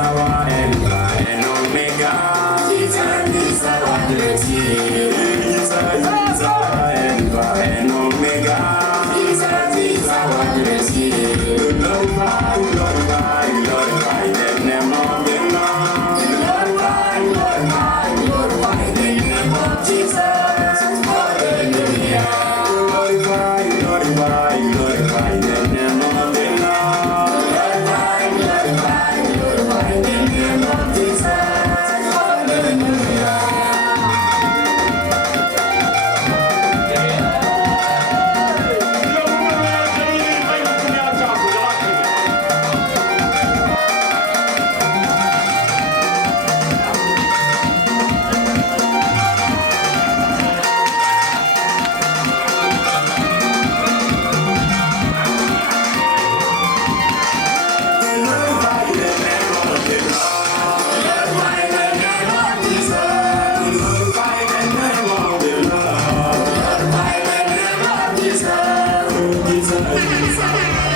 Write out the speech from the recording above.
our Alpha and Omega. Jesus is our beauty. Jesus is our Alpha and Omega. Jesus is our beauty. Glorify, glorify, glorify the name of the Lord. Glorify, glorify, glorify the name of Jesus. Hallelujah. Glorify, glorify, glorify the name of the Lord. Glorify, glorify, glorify the name of Jesus. Hallelujah. Jesus.